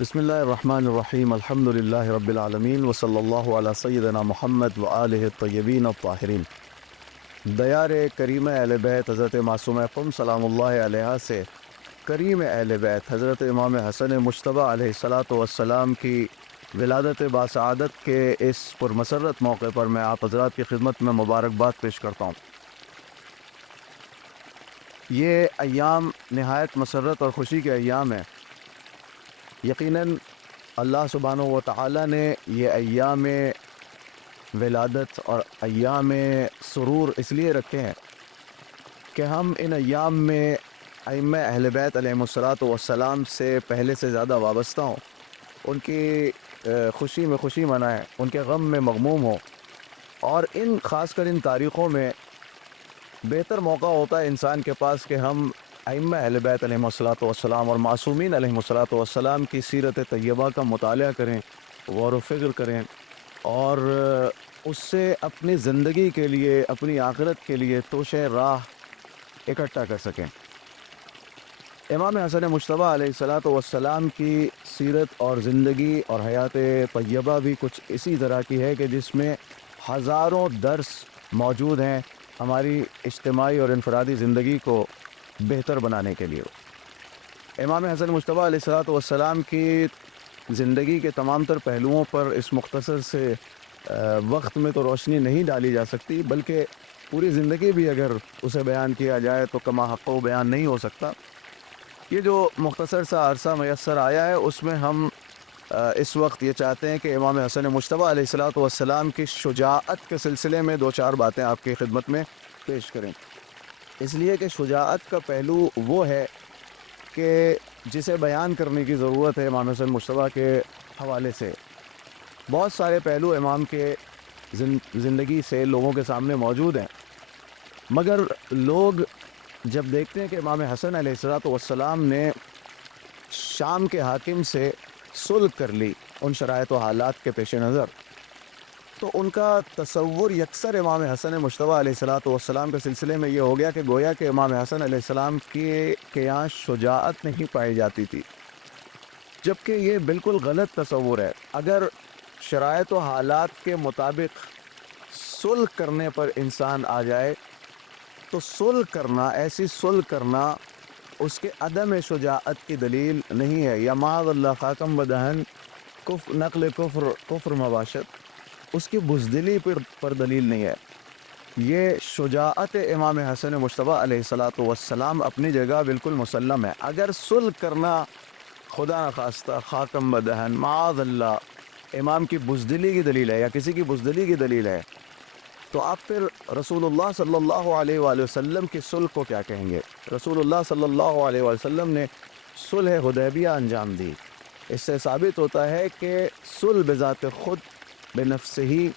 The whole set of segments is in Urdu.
بسم اللہ الرحمن الرحیم الحمد للہ رب العالمین وصلی اللہ علی سیدنا محمد وآلہ الطیبین الطاہرین۔ دیار کریم اہل بیت حضرت معصومہ قم سلام اللہ علیہ سے کریم اہل بیت حضرت امام حسن مجتبیٰ علیہ الصلاۃ والسلام کی ولادت باسعادت کے اس پرمسرت موقع پر میں آپ حضرات کی خدمت میں مبارکباد پیش کرتا ہوں۔ یہ ایام نہایت مسرت اور خوشی کے ایام ہیں۔ یقیناً اللہ سبحانہ و تعالیٰ نے یہ ایام ولادت اور ایام سرور اس لیے رکھے ہیں کہ ہم ان ایام میں ائمہ اہل بیت علیہم الصلاۃ والسلام سے پہلے سے زیادہ وابستہ ہوں، ان کی خوشی میں خوشی منائیں، ان کے غم میں مغموم ہوں، اور خاص کر ان تاریخوں میں بہتر موقع ہوتا ہے انسان کے پاس کہ ہم ائمہ اہل بیت علیہم الصلاۃ والسلام اور معصومین علیہم الصلاۃ والسلام کی سیرت طیبہ کا مطالعہ کریں، غور و فکر کریں، اور اس سے اپنی زندگی کے لیے، اپنی آخرت کے لیے توشہ راہ اکٹھا کر سکیں۔ امام حسن مجتبیٰ علیہ الصلاۃ والسلام کی سیرت اور زندگی اور حیات طیبہ بھی کچھ اسی طرح کی ہے کہ جس میں ہزاروں درس موجود ہیں ہماری اجتماعی اور انفرادی زندگی کو بہتر بنانے کے لیے۔ امام حسن مجتبیٰ علیہ الصلاۃ والسلام کی زندگی کے تمام تر پہلوؤں پر اس مختصر سے وقت میں تو روشنی نہیں ڈالی جا سکتی، بلکہ پوری زندگی بھی اگر اسے بیان کیا جائے تو کما حق و بیان نہیں ہو سکتا۔ یہ جو مختصر سا عرصہ میسر آیا ہے اس میں ہم اس وقت یہ چاہتے ہیں کہ امام حسن مجتبیٰ علیہ الصلاۃ والسلام کی شجاعت کے سلسلے میں دو چار باتیں آپ کی خدمت میں پیش کریں، اس لیے کہ شجاعت کا پہلو وہ ہے کہ جسے بیان کرنے کی ضرورت ہے امام حسن مجتبیٰ کے حوالے سے۔ بہت سارے پہلو امام کے زندگی سے لوگوں کے سامنے موجود ہیں، مگر لوگ جب دیکھتے ہیں کہ امام حسن علیہ الصلاۃ والسلام نے شام کے حاکم سے صلح کر لی ان شرائط و حالات کے پیش نظر، تو ان کا تصور یکسر امام حسن مجتبیٰ علیہ الصلاۃ والسلام کے سلسلے میں یہ ہو گیا کہ گویا کہ امام حسن علیہ السلام کے یہاں شجاعت نہیں پائی جاتی تھی، جبکہ یہ بالکل غلط تصور ہے۔ اگر شرائط و حالات کے مطابق صلح کرنے پر انسان آ جائے تو صلح کرنا، ایسی صلح کرنا اس کے عدم شجاعت کی دلیل نہیں ہے، یا معاذ اللہ خاکم بدہن نقل کفر مباشد، اس کی بزدلی پر دلیل نہیں ہے۔ یہ شجاعت امام حسن مجتبیٰ علیہ الصلاۃ والسلام اپنی جگہ بالکل مسلم ہے۔ اگر صلح کرنا خدا نخواستہ خاکم بدہن معاذ اللہ امام کی بزدلی کی دلیل ہے یا کسی کی بزدلی کی دلیل ہے، تو آپ پھر رسول اللہ صلی اللہ علیہ وآلہ وسلم کی صلح کو کیا کہیں گے؟ رسول اللہ صلی اللہ علیہ وآلہ وسلم نے صلح حدیبیہ انجام دی۔ اس سے ثابت ہوتا ہے کہ صلح بذات خود بنفس ہی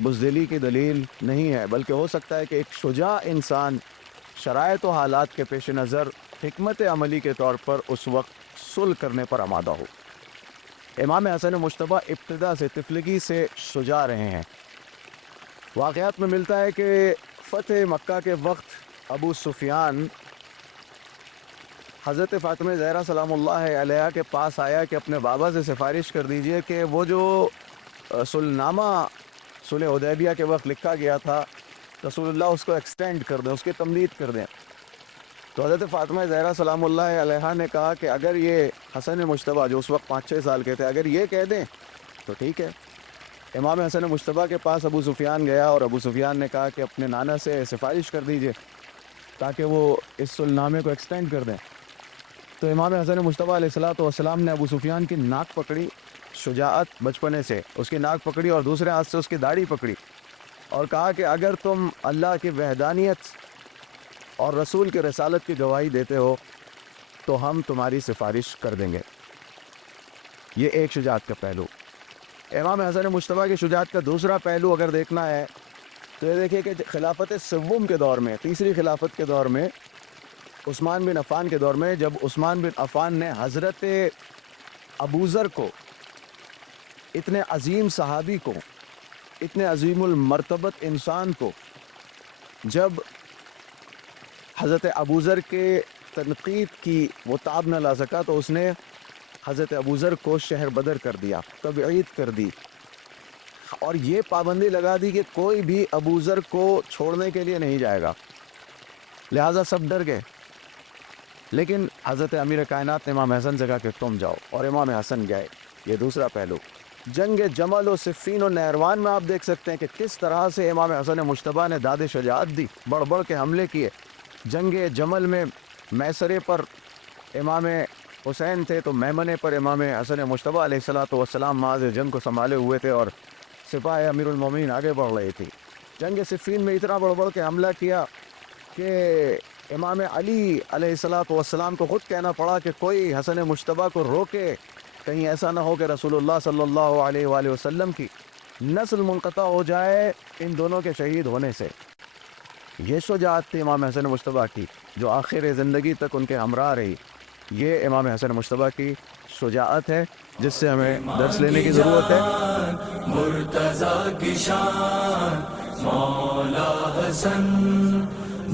بزدلی کی دلیل نہیں ہے، بلکہ ہو سکتا ہے کہ ایک شجاع انسان شرائط و حالات کے پیش نظر حکمت عملی کے طور پر اس وقت صلح کرنے پر آمادہ ہو۔ امام حسن مجتبیٰ ابتدا سے طفلگی سے شجاع رہے ہیں۔ واقعات میں ملتا ہے کہ فتح مکہ کے وقت ابو سفیان حضرت فاطمہ زہرا سلام اللہ علیہ کے پاس آیا کہ اپنے بابا سے سفارش کر دیجئے کہ وہ جو صلح نامہ صلح حدیبیہ کے وقت لکھا گیا تھا رسول اللہ اس کو ایکسٹینڈ کر دیں، اس کی تمدید کر دیں۔ تو حضرت فاطمہ زہرا سلام اللہ علیہ نے کہا کہ اگر یہ حسن مجتبیٰ جو اس وقت 5-6 سال کے تھے اگر یہ کہہ دیں تو ٹھیک ہے۔ امام حسن مجتبیٰ کے پاس ابو سفیان گیا اور ابو سفیان نے کہا کہ اپنے نانا سے سفارش کر دیجئے تاکہ وہ اس صلح نامے کو ایکسٹینڈ کر دیں۔ تو امام حسن مجتبیٰ علیہ الصلاۃ والسلام نے ابو سفیان کی ناک پکڑی، شجاعت بچپنے سے اس کی ناک پکڑی اور دوسرے ہاتھ سے اس کی داڑھی پکڑی اور کہا کہ اگر تم اللہ کی وحدانیت اور رسول کی رسالت کی گواہی دیتے ہو تو ہم تمہاری سفارش کر دیں گے۔ یہ ایک شجاعت کا پہلو۔ امام حسن مجتبیٰ کی شجاعت کا دوسرا پہلو اگر دیکھنا ہے تو یہ دیکھیں کہ خلافت سوم کے دور میں، تیسری خلافت کے دور میں، عثمان بن عفان کے دور میں، جب عثمان بن عفان نے حضرت ابوذر کو، اتنے عظیم صحابی کو، اتنے عظیم المرتبت انسان کو، جب حضرت ابوذر کے تنقید کی وہ تاب نہ لا سکا تو اس نے حضرت ابوذر کو شہر بدر کر دیا، تبعید کر دی، اور یہ پابندی لگا دی کہ کوئی بھی ابوذر کو چھوڑنے کے لیے نہیں جائے گا، لہٰذا سب ڈر گئے۔ لیکن حضرت امیر کائنات نے امام حسن سے کہا کہ تم جاؤ، اور امام حسن گئے۔ یہ دوسرا پہلو۔ جنگ جمل و صفین و نہروان میں آپ دیکھ سکتے ہیں کہ کس طرح سے امام حسن مجتبیٰ نے داد شجاعت دی، بڑھ بڑھ کے حملے کیے۔ جنگ جمل میں میسرے پر امام حسین تھے تو میمنے پر امام حسن مجتبیٰ علیہ السلام معاذ جنگ کو سنبھالے ہوئے تھے، اور سپاہ امیر المومنین آگے بڑھ رہی تھی۔ جنگ صفین میں اتنا بڑھ بڑھ کے حملہ کیا کہ امام علی علیہ السلام کو خود کہنا پڑا کہ کوئی حسن مجتبیٰ کو روکے، کہیں ایسا نہ ہو کہ رسول اللہ صلی اللہ علیہ وآلہ وسلم کی نسل منقطع ہو جائے ان دونوں کے شہید ہونے سے۔ یہ شجاعت تھی امام حسن مجتبیٰ کی جو آخر زندگی تک ان کے ہمراہ رہی۔ یہ امام حسن مجتبیٰ کی شجاعت ہے جس سے ہمیں درس لینے کی ضرورت ہے۔ مرتضیٰ کی شان مولا حسن،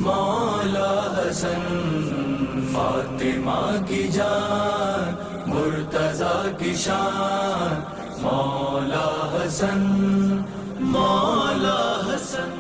مولا حسن فاطمہ کی جان، مرتضیٰ کی شان مولا حسن، مولا حسن۔